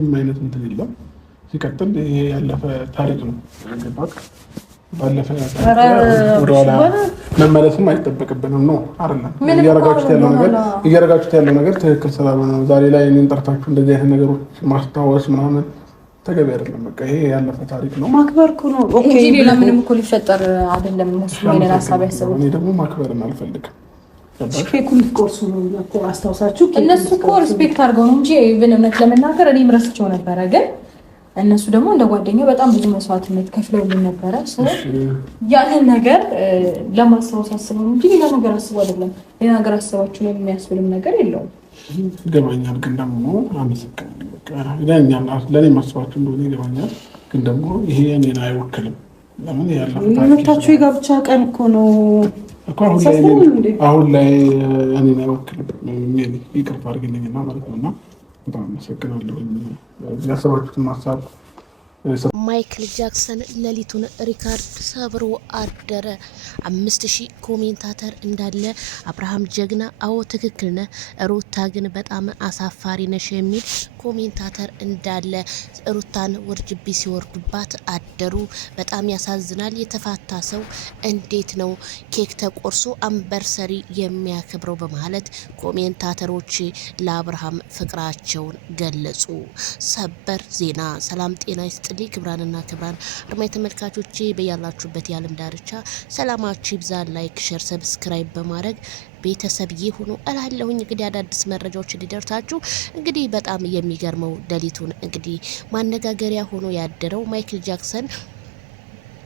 ምንም አይነት እንትን የለም። ሲቀጥል ይሄ ያለፈ ታሪክ ነው። ገባክ? ባለፈ ወደኋላ መመለስም አይጠበቅብንም ነው አይደለም። እያረጋችሁት ያለው ነገር ትክክል ስላልሆነ ነው። ዛሬ ላይ እኔን ጠርታችሁ እንደዚህ አይነት ነገሮች ማስታወስ ምናምን ተገቢ አይደለም። በቃ ይሄ ያለፈ ታሪክ ነው። ማክበር እኮ ነው እንጂ ሌላ ምንም እኮ ሊፈጠር አይደለም። እነሱ ምን ሀሳብ ያሰቡት። እኔ ደግሞ ማክበርን አልፈልግም። ስፔኩን ቆርሱ ነው እኮ አስታውሳችሁ። እነሱ እኮ ሪስፔክት አድርገው ነው እንጂ ኢቭን እውነት ለመናገር እኔም ረስቼው ነበረ ግን እነሱ ደግሞ እንደ ጓደኛው በጣም ብዙ መስዋዕትነት ከፍለውልን ነበረ። ያንን ነገር ለማስታወስ አስበው እንጂ ሌላ ነገር አስበው አይደለም። ሌላ ነገር አስባችሁ ነው የሚያስብልም ነገር የለውም። ይገባኛል። ግን ደግሞ አመሰግናለሁ። በቃ ለእኔ ማስባችሁ እንደሆነ ይገባኛል። ግን ደግሞ ይሄ እኔን አይወክልም። ለምን ያለፈታችሁ የጋብቻ ቀን እኮ ነው እኮ አሁን ላይ እኔን አይወክልም። ይቅርታ አድርግልኝና ማለት ነው። እና በጣም አመሰግናለሁ ያሰባችሁትን ማሳብ። ማይክል ጃክሰን ሌሊቱን ሪካርድ ሰብሮ አደረ። 5000 ኮሜንታተር እንዳለ አብርሃም ጀግና፣ አዎ ትክክል ነህ፣ ሩታ ግን በጣም አሳፋሪ ነሽ የሚል ኮሜንታተር እንዳለ ሩታን ውርጅቢ ሲወርዱባት አደሩ። በጣም ያሳዝናል። የተፋታ ሰው እንዴት ነው ኬክ ተቆርሶ አንበርሰሪ የሚያከብረው በማለት ኮሜንታተሮች ለአብርሃም ፍቅራቸውን ገለጹ። ሰበር ዜና። ሰላም ጤና ይስጥልኝ ክብራንና ክብራን አድማጭ ተመልካቾቼ በያላችሁበት የዓለም ዳርቻ ሰላማችሁ ይብዛ። ላይክ፣ ሼር፣ ሰብስክራይብ በማድረግ ቤተሰብ ይሁኑ እላለሁኝ። እንግዲህ አዳዲስ መረጃዎች እንዲደርሳችሁ እንግዲህ በጣም የሚገርመው ሌሊቱን እንግዲህ ማነጋገሪያ ሆኖ ያደረው ማይክል ጃክሰን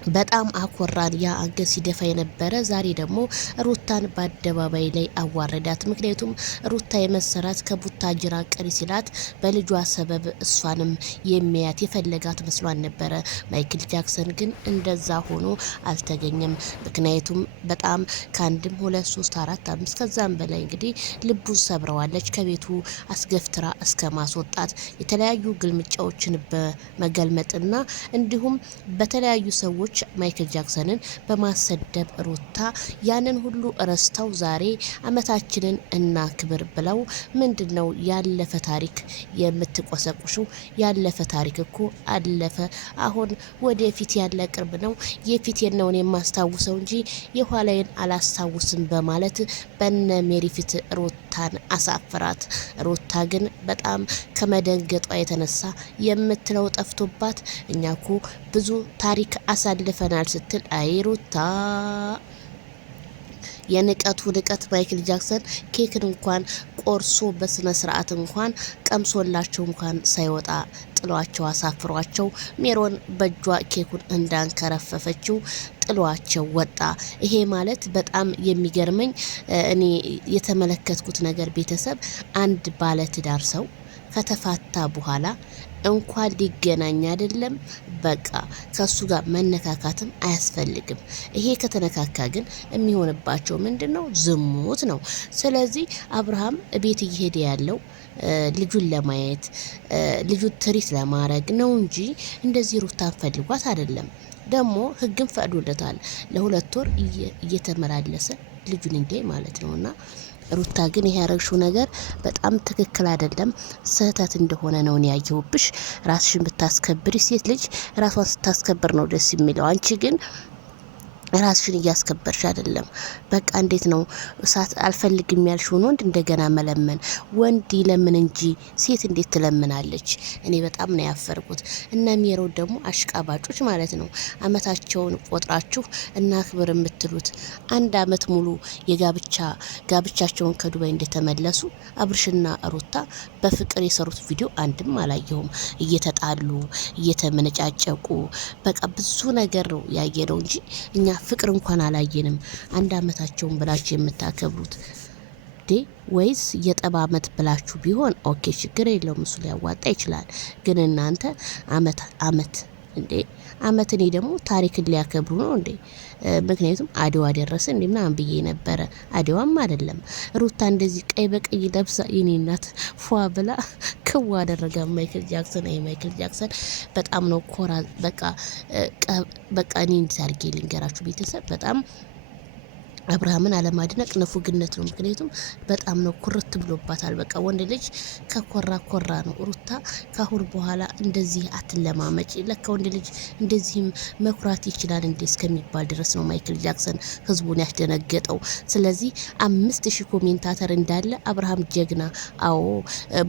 በጣም አኮራን። ያ አንገት ሲደፋ የነበረ ዛሬ ደግሞ ሩታን በአደባባይ ላይ አዋረዳት። ምክንያቱም ሩታ የመሰራት ከቡታጅራ ቅሪ ሲላት በልጇ ሰበብ እሷንም የሚያት የፈለጋት መስሏን ነበረ። ማይክል ጃክሰን ግን እንደዛ ሆኖ አልተገኘም። ምክንያቱም በጣም ከአንድም 2 3 4 5 ከዛም በላይ እንግዲህ ልቡን ሰብረዋለች። ከቤቱ አስገፍትራ እስከ ማስወጣት የተለያዩ ግልምጫዎችን በመገልመጥና እንዲሁም በተለያዩ ሰዎች ማይክል ጃክሰንን በማሰደብ ሩታ ያንን ሁሉ ረስተው ዛሬ አመታችንን እናክብር ብለው ምንድነው ያለፈ ታሪክ የምትቆሰቁሹ? ያለፈ ታሪክ እኮ አለፈ። አሁን ወደፊት ያለ ቅርብ ነው። የፊቴን ነው የማስታውሰው እንጂ የኋላዬን አላስታውስም በማለት በነ ሜሪ ፊት ሩታን አሳፍራት። ሩታ ግን በጣም ከመደንገጧ የተነሳ የምትለው ጠፍቶባት እኛኮ ብዙ ታሪክ አሳልፈናል ስትል አይ ሩታ የንቀቱ ንቀት ማይክል ጃክሰን ኬክን እንኳን ቆርሶ በስነ ስርዓት እንኳን ቀምሶላቸው እንኳን ሳይወጣ ጥሏቸው አሳፍሯቸው ሜሮን በእጇ ኬኩን እንዳንከረፈፈችው ጥሏቸው ወጣ። ይሄ ማለት በጣም የሚገርመኝ እኔ የተመለከትኩት ነገር ቤተሰብ አንድ ባለትዳር ሰው ከተፋታ በኋላ እንኳን ሊገናኝ አይደለም በቃ ከሱ ጋር መነካካትም አያስፈልግም። ይሄ ከተነካካ ግን የሚሆንባቸው ምንድነው? ዝሙት ነው። ስለዚህ አብርሃም ቤት እየሄደ ያለው ልጁን ለማየት ልጁን ትሪት ለማድረግ ነው እንጂ እንደዚህ ሩታን ፈልጓት አይደለም። ደግሞ ህግም ፈቅዶለታል ለ2 ወር እየተመላለሰ ልጁን እንደ ማለት ነውና ሩታ ግን ይሄ ያረግሽው ነገር በጣም ትክክል አይደለም፣ ስህተት እንደሆነ ነው ያየሁብሽ። ራስሽን ብታስከብሪ፣ ሴት ልጅ ራሷን ስታስከብር ነው ደስ የሚለው። አንቺ ግን ራስሽን እያስከበርሽ አይደለም። በቃ እንዴት ነው እሳት አልፈልግም ያልሽውን ወንድ እንደገና መለመን? ወንድ ይለምን እንጂ ሴት እንዴት ትለምናለች? እኔ በጣም ነው ያፈርኩት። እና ሜሮን ደግሞ አሽቃባጮች ማለት ነው። አመታቸውን ቆጥራችሁ እና ክብር የምትሉት 1 አመት ሙሉ ጋብቻቸውን ከዱባይ እንደተመለሱ አብርሽና ሩታ በፍቅር የሰሩት ቪዲዮ አንድም አላየሁም። እየተጣሉ እየተመነጫጨቁ በቃ ብዙ ነገር ነው ያየነው እንጂ እኛ ፍቅር እንኳን አላየንም። 1 አመታቸውን ብላችሁ የምታከብሩት ወይስ የጠባ አመት ብላችሁ ቢሆን ኦኬ ችግር የለውም፣ እሱ ሊያዋጣ ይችላል። ግን እናንተ አመት እንዴ አመት እኔ ደግሞ ታሪክን ሊያከብሩ ነው እንዴ? ምክንያቱም አድዋ ደረሰ እንዴ ምናምን ብዬ ነበረ። አድዋም አይደለም ሩታ እንደዚህ ቀይ በቀይ ለብሳ የኔ እናት ፏ ብላ ክዋ አደረጋ ማይክል ጃክሰን። አይ ማይክል ጃክሰን በጣም ነው ኮራ። በቃ እኔ እንዲህ አድርጌ ልንገራችሁ ቤተሰብ በጣም አብርሃምን አለማድነቅ ንፉግነት ነው። ምክንያቱም በጣም ነው ኩርት ብሎባታል። በቃ ወንድ ልጅ ከኮራ ኮራ ነው። ሩታ ካሁን በኋላ እንደዚህ አትለማመጭ። ለካ ወንድ ልጅ እንደዚህም መኩራት ይችላል እንዴ እስከሚባል ድረስ ነው ማይክል ጃክሰን ህዝቡን ያስደነገጠው። ስለዚህ 5000 ኮሜንታተር እንዳለ አብርሃም ጀግና። አዎ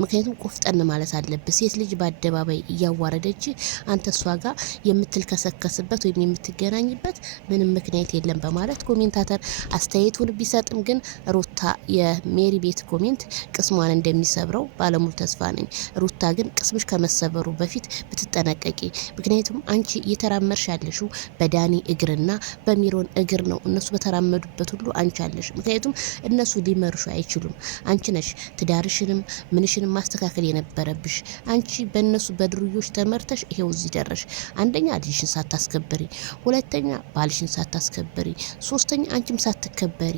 ምክንያቱም ቆፍጠን ማለት አለበት። ሴት ልጅ በአደባባይ እያዋረደች አንተ እሷ ጋር የምትልከሰከስበት ወይም የምትገናኝበት ምንም ምክንያት የለም በማለት ኮሜንታተር አስተያየቱን ቢሰጥም ግን ሩታ የሜሪ ቤት ኮሜንት ቅስሟን እንደሚሰብረው ባለሙሉ ተስፋ ነኝ። ሩታ ግን ቅስምሽ ከመሰበሩ በፊት ብትጠነቀቂ። ምክንያቱም አንቺ እየተራመድሽ ያለሽው በዳኒ እግርና በሚሮን እግር ነው። እነሱ በተራመዱበት ሁሉ አንቺ አለሽ። ምክንያቱም እነሱ ሊመርሹ አይችሉም። አንቺ ነሽ ትዳርሽንም ምንሽንም ማስተካከል የነበረብሽ። አንቺ በእነሱ በድርዮች ተመርተሽ ይሄው እዚህ ደረሽ። አንደኛ ልጅሽን ሳታስከብሪ፣ ሁለተኛ ባልሽን ሳታስከብሪ፣ ሶስተኛ አንቺም ሳትከበሪ።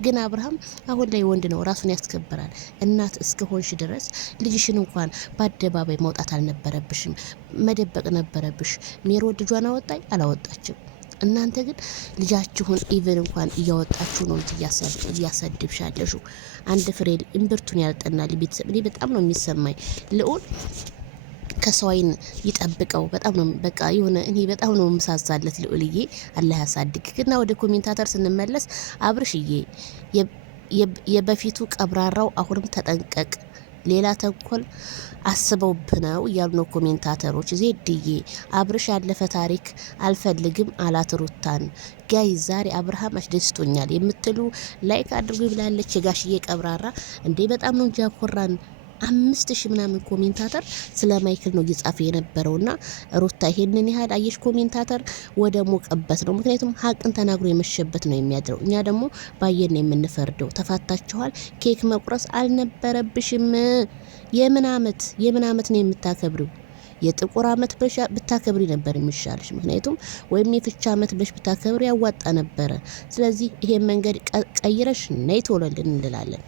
ግን አብርሃም አሁን ላይ ወንድ ነው፣ ራሱን ያስከብራል። እናት እስከሆንሽ ድረስ ልጅሽን እንኳን በአደባባይ መውጣት አልነበረብሽም፣ መደበቅ ነበረብሽ። ሜሮ ልጇን አወጣኝ አላወጣችም። እናንተ ግን ልጃችሁን ኢቨን እንኳን እያወጣችሁ ነው እያሰድብሻለሹ። አንድ ፍሬ እምብርቱን ያልጠናል ቤተሰብ። እኔ በጣም ነው የሚሰማኝ። ልዑል ከሰው አይን ይጠብቀው። በጣም ነው በቃ የሆነ እኔ በጣም ነው ምሳሳለት ልዑልዬ፣ አላህ ያሳድግ። እና ወደ ኮሜንታተር ስንመለስ አብርሽዬ የበፊቱ ቀብራራው አሁንም ተጠንቀቅ፣ ሌላ ተንኮል አስበውብህ ነው እያሉ ነው ኮሜንታተሮች። ዜድዬ አብርሽ ያለፈ ታሪክ አልፈልግም አላት ሩታን። ጋይ ዛሬ አብርሃም አስደስቶኛል የምትሉ ላይክ አድርጉ ብላለች የጋሽዬ ቀብራራ። እንዴ በጣም ነው እንጂ ያኮራን። 5000 ምናምን ኮሜንታተር ስለ ማይክል ነው እየጻፈ የነበረውና ሩታ ይሄንን ያህል አየሽ ኮሜንታተር ወደ ሞቀበት ነው። ምክንያቱም ሀቅን ተናግሮ የመሸበት ነው የሚያድረው። እኛ ደግሞ ባየን ነው የምንፈርደው። ተፋታችኋል፣ ኬክ መቁረስ አልነበረብሽም። የምን አመት ነው የምታከብሪው? የጥቁር አመት ብለሽ ብታከብሪ ነበር የሚሻልሽ። ምክንያቱም ወይም የፍቻ አመት ብለሽ ብታከብሪ ያዋጣ ነበረ። ስለዚህ ይሄን መንገድ ቀይረሽ ነይ ተወለልን እንላለን።